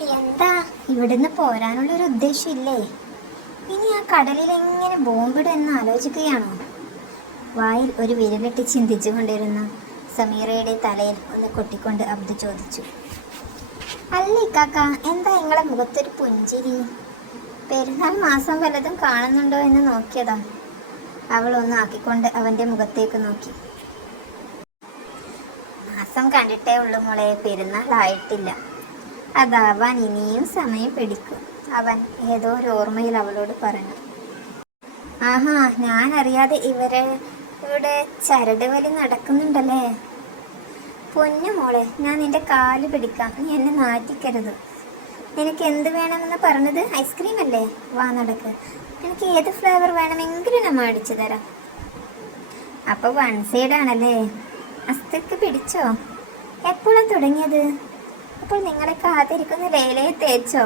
എന്താ? ഇവിടുന്ന് പോരാനുള്ള ഒരു ഉദ്ദേശമില്ലേ ഇനി ആ കടലിൽ എങ്ങനെ ബോംബിടും എന്ന് ആലോചിക്കുകയാണോ? വായിൽ ഒരു വിരലിട്ട് ചിന്തിച്ചു കൊണ്ടിരുന്ന സമീറയുടെ തലയിൽ ഒന്ന് കൊട്ടിക്കൊണ്ട് അബ്ദു ചോദിച്ചു. അല്ലേ കാക്ക എന്താ നിങ്ങളെ മുഖത്തൊരു പുഞ്ചിരി? പെരുന്നാൾ മാസം വല്ലതും കാണുന്നുണ്ടോ എന്ന് നോക്കിയതാ. അവൾ ഒന്ന് ആക്കിക്കൊണ്ട് അവന്റെ മുഖത്തേക്ക് നോക്കി. മാസം കണ്ടിട്ടേ ഉള്ളൂ മോളെ പെരുന്നാൾ ആയിട്ടില്ല. അതാവാൻ ഇനിയും സമയം പിടിക്കും. അവൻ ഏതോ ഒരു ഓർമ്മയിൽ അവളോട് പറഞ്ഞു. ആഹാ ഞാൻ അറിയാതെ ഇവരെ ഇവിടെ ചരടുവലി നടക്കുന്നുണ്ടല്ലേ? പൊന്നു മോളെ ഞാൻ നിന്റെ കാൽ പിടിക്കാം. നീ എന്നെ നാറ്റിക്കരുത്. നിനക്ക് എന്ത് വേണമെന്ന് പറഞ്ഞത് ഐസ്ക്രീം അല്ലേ? വാ നടക്ക്. എനിക്ക് ഏത് ഫ്ലേവർ വേണമെങ്കിലും ഞാൻ മാടിച്ചു തരാം. അപ്പൊ വൺ സൈഡ് ആണല്ലേ അസ്തക്ക് പിടിച്ചോ? എപ്പോഴാണ് തുടങ്ങിയത്? അപ്പോൾ നിങ്ങളെ കാത്തിരിക്കുന്ന ലേലയെ തേച്ചോ?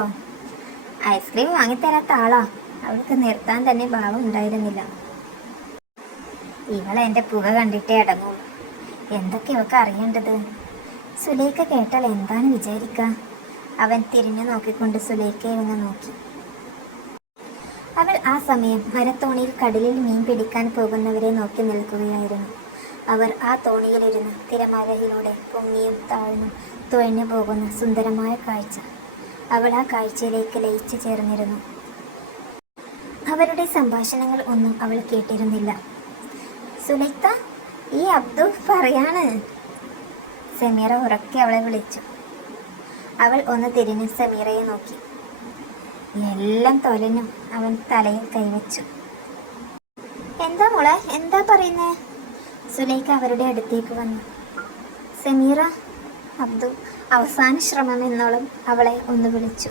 ഐസ്ക്രീം വാങ്ങിത്തരാത്ത ആളാ. അവൾക്ക് നിർത്താൻ തന്നെ ഭാവം ഉണ്ടായിരുന്നില്ല. ഇവളെ എന്റെ പുക കണ്ടിട്ടേ അടങ്ങുള്ളൂ. എന്തൊക്കെ ഇവക്ക് അറിയേണ്ടത്? സുലേഖ കേട്ടാൽ എന്താണ് വിചാരിക്കുക? അവൻ തിരിഞ്ഞു നോക്കിക്കൊണ്ട് സുലേഖയെ ഒന്ന് നോക്കി. അവൾ ആ സമയം മരത്തോണിയിൽ കടലിൽ മീൻ പിടിക്കാൻ പോകുന്നവരെ നോക്കി നിൽക്കുകയായിരുന്നു. അവർ ആ തോണിയിലിരുന്ന് തിരമാലയിലൂടെ പൊങ്ങിയും താഴ്ന്നും തുഴഞ്ഞു പോകുന്ന സുന്ദരമായ കാഴ്ച. അവൾ ആ കാഴ്ചയിലേക്ക് ലയിച്ചു ചേർന്നിരുന്നു. അവരുടെ സംഭാഷണങ്ങൾ ഒന്നും അവൾ കേട്ടിരുന്നില്ല. സുലൈത്ത ഈ അബ്ദു പറയാണ് സമീറ ഉറക്കെ അവളെ വിളിച്ചു. അവൾ ഒന്ന് തിരിഞ്ഞ് സമീറയെ നോക്കി. എല്ലാം തൊലഞ്ഞു അവൻ തലയിൽ കൈവച്ചു. എന്താ മോളെ എന്താ പറയുന്നേ? സുലൈഖ അവരുടെ അടുത്തേക്ക് വന്നു. സമീറ അബ്ദു അവസാന ശ്രമം എന്നോളം അവളെ ഒന്ന് വിളിച്ചു.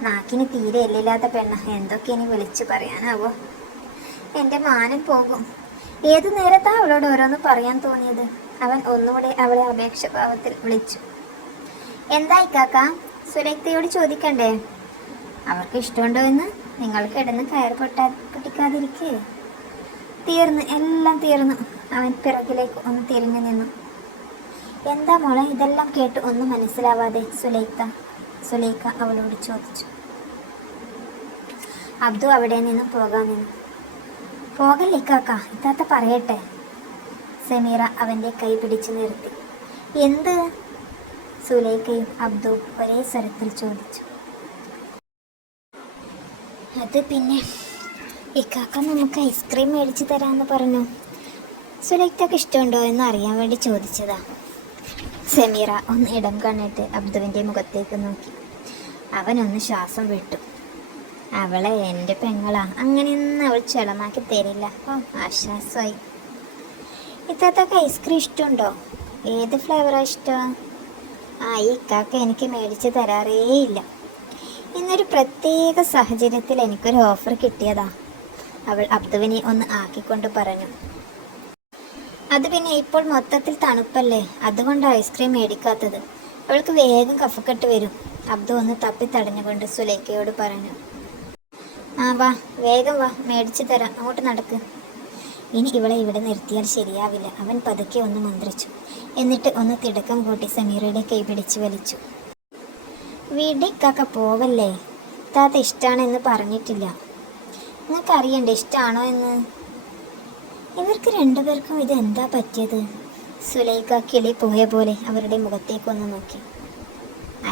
നാക്കിന് തീരെ എല്ലില്ലാത്ത പെണ്ണ എന്തൊക്കെ ഇനി വിളിച്ചു പറയാനാവോ? എന്റെ മാനം പോകും. ഏതു നേരത്താ അവളോട് ഓരോന്ന് പറയാൻ തോന്നിയത്? അവൻ ഒന്നുകൂടെ അവളെ അപേക്ഷഭാവത്തിൽ വിളിച്ചു. എന്തായി കാക്ക? സുരക്തയോട് ചോദിക്കണ്ടേ? അവർക്ക് ഇഷ്ടമുണ്ടോ എന്ന്? നിങ്ങൾ കിടന്ന് കയർ പൊട്ടാ പൊട്ടിക്കാതിരിക്കേ. തീർന്ന് എല്ലാം തീർന്നു. അവൻ പിറകിലേക്ക് ഒന്ന് തിരിഞ്ഞു നിന്നു. എന്താ മോളെ ഇതെല്ലാം കേട്ട് ഒന്നും മനസ്സിലാവാതെ സുലൈഖ സുലൈഖ അവളോട് ചോദിച്ചു. അബ്ദു അവിടെ നിന്നും പോകാൻ നിന്നു. പോകല്ലേ കാക്ക ഇത്താത്ത പറയട്ടെ. സമീറ അവന്റെ കൈ പിടിച്ചു നിർത്തി. എന്ത്? സുലൈഖയും അബ്ദു ഒരേ സ്വരത്തിൽ ചോദിച്ചു. അത് പിന്നെ ഇക്കാക്ക നമുക്ക് ഐസ്ക്രീം മേടിച്ചു തരാമെന്ന് പറഞ്ഞു. സുലൈക്കക്ക് ഇഷ്ടമുണ്ടോ എന്ന് അറിയാൻ വേണ്ടി ചോദിച്ചതാ. സമീറ ഒന്ന് ഇടം കണ്ണിട്ട് അബ്ദുവിന്റെ മുഖത്തേക്ക് നോക്കി. അവനൊന്ന് ശ്വാസം വിട്ടു. അവളെ എന്റെ പെങ്ങളാ. അങ്ങനെയൊന്നും അവൾ ചെളമാക്കി തരില്ല. ഓ ആശ്വാസമായി. ഇത്തത്തൊക്കെ ഐസ്ക്രീം ഇഷ്ടമുണ്ടോ? ഏത് ഫ്ലേവറാണ് ഇഷ്ടം? ആ ഈ കാക്ക എനിക്ക് മേടിച്ച് ഇല്ല. ഇന്നൊരു പ്രത്യേക സാഹചര്യത്തിൽ എനിക്കൊരു ഓഫർ കിട്ടിയതാ. അവൾ അബ്ദുവിനെ ഒന്ന് ആക്കിക്കൊണ്ട് പറഞ്ഞു. അത് പിന്നെ ഇപ്പോൾ മൊത്തത്തിൽ തണുപ്പല്ലേ? അതുകൊണ്ട് ഐസ്ക്രീം മേടിക്കാത്തത്. അവൾക്ക് വേഗം കഫക്കെട്ട് വരും. അബ്ദു ഒന്ന് തപ്പി തടഞ്ഞുകൊണ്ട് സുലേഖയോട് പറഞ്ഞു. ആ വാ വേഗം വാ മേടിച്ചു തരാം. അങ്ങോട്ട് നടക്ക്. ഇനി ഇവളെ ഇവിടെ നിർത്തിയാൽ ശരിയാവില്ല. അവൻ പതുക്കെ ഒന്ന് മന്ത്രിച്ചു. എന്നിട്ട് ഒന്ന് തിടക്കം കൂട്ടി സമീറയുടെ കൈ പിടിച്ചു വലിച്ചു. വീടിക്കാക്ക പോവല്ലേ? താത്ത ഇഷ്ടമാണെന്ന് പറഞ്ഞിട്ടില്ല. നിങ്ങൾക്കറിയണ്ടേ ഇഷ്ടമാണോ എന്ന്? ഇവർക്ക് രണ്ടുപേർക്കും ഇത് എന്താ പറ്റിയത്? സുലൈഖ കിളി പോയ പോലെ അവരുടെ മുഖത്തേക്ക് ഒന്ന് നോക്കി.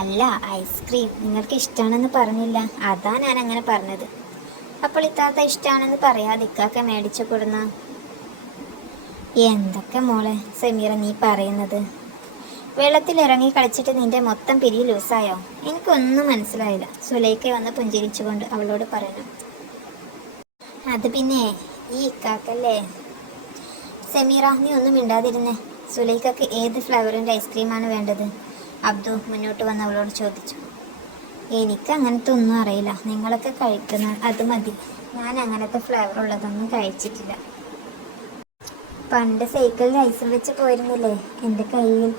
അല്ല ഐസ്ക്രീം നിങ്ങൾക്ക് ഇഷ്ടമാണെന്ന് പറഞ്ഞില്ല. അതാ ഞാൻ അങ്ങനെ പറഞ്ഞത്. അപ്പോൾ ഇത്താത്ത ഇഷ്ടമാണെന്ന് പറയാതെ ഇക്കാക്ക മേടിച്ചു കൊടുന്ന? എന്തൊക്കെ മോളെ സമീറ നീ പറയുന്നത്? വെള്ളത്തിൽ ഇറങ്ങി കളിച്ചിട്ട് നിന്റെ മൊത്തം പിരി ലൂസായോ? എനിക്കൊന്നും മനസ്സിലായില്ല. സുലൈക്ക വന്ന് പുഞ്ചിരിച്ചുകൊണ്ട് അവളോട് പറഞ്ഞു. അത് പിന്നെ ഈ ഇക്കാക്കല്ലേ? സമീറ നീ ഒന്നും മിണ്ടാതിരുന്നേ. സുലൈക്കക്ക് ഏത് ഫ്ലേവറിന്റെ ഐസ്ക്രീമാണ് വേണ്ടത്? അബ്ദു മുന്നോട്ട് വന്ന് അവളോട് ചോദിച്ചു. എനിക്ക് അങ്ങനത്തെ ഒന്നും അറിയില്ല. നിങ്ങളൊക്കെ കഴിക്കുന്ന അത് മതി. ഞാൻ അങ്ങനത്തെ ഫ്ലേവർ ഉള്ളതൊന്നും കഴിച്ചിട്ടില്ല. പണ്ട് സൈക്കിളിൽ ഐസ് വെച്ച് പോയിരുന്നില്ലേ? എന്റെ കയ്യിൽ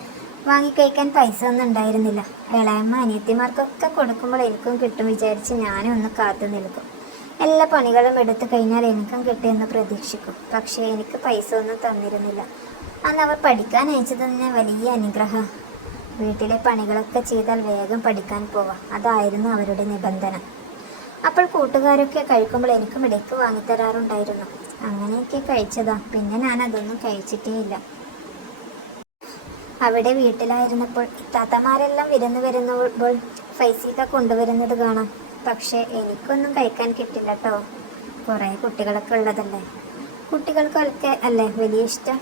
വാങ്ങിക്കഴിക്കാൻ പൈസ ഒന്നും ഉണ്ടായിരുന്നില്ല. ഇളയമ്മ അനിയത്തിമാർക്കൊക്കെ കൊടുക്കുമ്പോൾ എനിക്കും കിട്ടും വിചാരിച്ച് ഞാനും ഒന്ന് കാത്തു നിൽക്കും. എല്ലാ പണികളും എടുത്തു കഴിഞ്ഞാൽ എനിക്കും കിട്ടുമെന്ന് പ്രതീക്ഷിക്കും. പക്ഷേ എനിക്ക് പൈസ ഒന്നും തന്നിരുന്നില്ല. അന്ന് അവർ പഠിക്കാൻ അയച്ചത് തന്നെ വലിയ അനുഗ്രഹം. വീട്ടിലെ പണികളൊക്കെ ചെയ്താൽ വേഗം പഠിക്കാൻ പോവാം. അതായിരുന്നു അവരുടെ നിബന്ധന. അപ്പോൾ കൂട്ടുകാരൊക്കെ കഴിക്കുമ്പോൾ എനിക്കും ഇടയ്ക്ക് വാങ്ങിത്തരാറുണ്ടായിരുന്നു. അങ്ങനെയൊക്കെ കഴിച്ചതാ. പിന്നെ ഞാൻ അതൊന്നും കഴിച്ചിട്ടേ ഇല്ല അവിടെ വീട്ടിലായിരുന്നപ്പോൾ താത്തമാരെല്ലാം വിരുന്ന് വരുന്നപ്പോൾ ഫൈസിക്ക കൊണ്ടുവരുന്നത് കാണാം. പക്ഷേ എനിക്കൊന്നും കഴിക്കാൻ കിട്ടില്ല കേട്ടോ കുറേ കുട്ടികളൊക്കെ ഉള്ളതല്ലേ? കുട്ടികൾക്കൊക്കെ അല്ലേ വലിയ ഇഷ്ടം?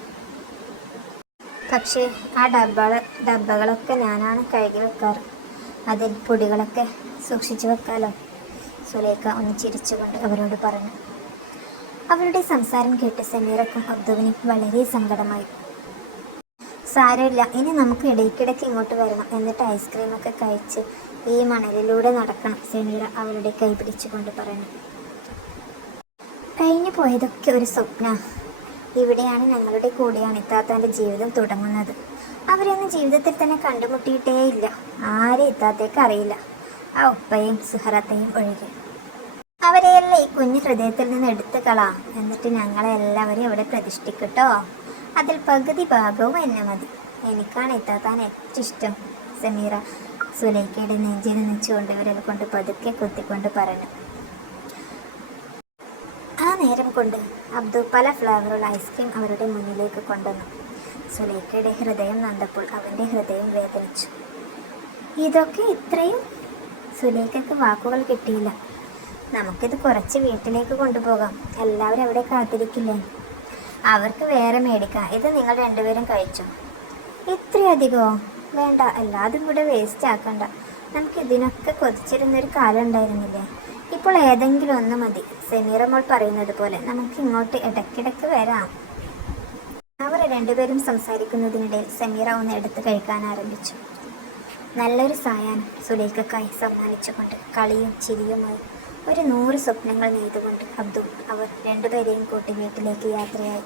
പക്ഷേ ആ ഡബ്ബ ഡബ്ബകളൊക്കെ ഞാനാണ് കഴുകി വെക്കാറ്. അതിൽ പൊടികളൊക്കെ സൂക്ഷിച്ചു വെക്കാലോ? സുലേഖ ഒന്ന് ചിരിച്ചുകൊണ്ട് അവരോട് പറഞ്ഞു. അവരുടെ സംസാരം കേട്ട് സമീറക്കും അബ്ദുവിനും വളരെ സങ്കടമായി. സാരമില്ല ഇനി നമുക്ക് ഇടയ്ക്കിടയ്ക്ക് ഇങ്ങോട്ട് വരണം. എന്നിട്ട് ഐസ്ക്രീമൊക്കെ കഴിച്ച് ഈ മണലിലൂടെ നടക്കണം സെമീറ അവരുടെ കൈ പിടിച്ചുകൊണ്ട് പറഞ്ഞു കഴിഞ്ഞു പോയതൊക്കെ ഒരു സ്വപ്ന. ഇവിടെയാണ് ഞങ്ങളുടെ കൂടെയാണ് ഇത്താത്താന്റെ ജീവിതം തുടങ്ങുന്നത്. അവരൊന്നും ജീവിതത്തിൽ തന്നെ കണ്ടുമുട്ടിയിട്ടേ ഇല്ല. ആരെ ഇത്താത്തേക്ക് അറിയില്ല. ആ ഉപ്പയും സുഹറത്തെയും ഒഴികെ. അവരെയെല്ലാം ഈ കുഞ്ഞു ഹൃദയത്തിൽ നിന്ന് എടുത്തു കളാം എന്നിട്ട് ഞങ്ങളെ എല്ലാവരെയും അവിടെ പ്രതിഷ്ഠിക്കട്ടോ. അതിൽ പകുതി ഭാഗവും എന്നെ മതി. എനിക്കാണ് ഇത്താത്താൻ ഏറ്റവും ഇഷ്ടം സമീറ സുലൈക്കയുടെ നെഞ്ചിൽ നിന്നുകൊണ്ട് വിരൽ കൊണ്ട് പതുക്കെ കുത്തിക്കൊണ്ട് പറഞ്ഞു. ആ നേരം കൊണ്ട് അബ്ദു പല ഫ്ലേവറുള്ള ഐസ്ക്രീം അവരുടെ മുന്നിലേക്ക് കൊണ്ടുവന്നു. സുലൈക്കയുടെ ഹൃദയം നന്ദപ്പോൾ അവന്റെ ഹൃദയം വേദനിച്ചു. ഇതൊക്കെ ഇത്രയും? സുലേഖയ്ക്ക് വാക്കുകൾ കിട്ടിയില്ല. നമുക്കിത് കുറച്ച് വീട്ടിലേക്ക് കൊണ്ടുപോകാം. എല്ലാവരും അവിടെ കാത്തിരിക്കില്ലേ? അവർക്ക് വേറെ മേടിക്കാം. ഇത് നിങ്ങൾ രണ്ടുപേരും കഴിച്ചു? ഇത്രയധികമോ വേണ്ട. എല്ലാതും കൂടെ വേസ്റ്റ് ആക്കണ്ട. നമുക്ക് ഇതിനൊക്കെ കൊതിച്ചിരുന്നൊരു കാലം ഉണ്ടായിരുന്നില്ലേ? ഇപ്പോൾ ഏതെങ്കിലും ഒന്ന് മതി. സെമീറ മോൾ പറയുന്നത് പോലെ നമുക്ക് ഇങ്ങോട്ട് ഇടയ്ക്കിടയ്ക്ക് വരാം. അവർ രണ്ടുപേരും സംസാരിക്കുന്നതിനിടയിൽ സെമീറ ഒന്ന് എടുത്ത് കഴിക്കാൻ ആരംഭിച്ചു. നല്ലൊരു സായാഹ്നം സുലേഖക്കായി സമ്മാനിച്ചുകൊണ്ട് കളിയും ചിരിയുമായി ഒരു നൂറ് സ്വപ്നങ്ങൾ നെയ്തുകൊണ്ട് അബ്ദുൾ അവർ രണ്ടുപേരെയും കൂട്ടി വീട്ടിലേക്ക് യാത്രയായി.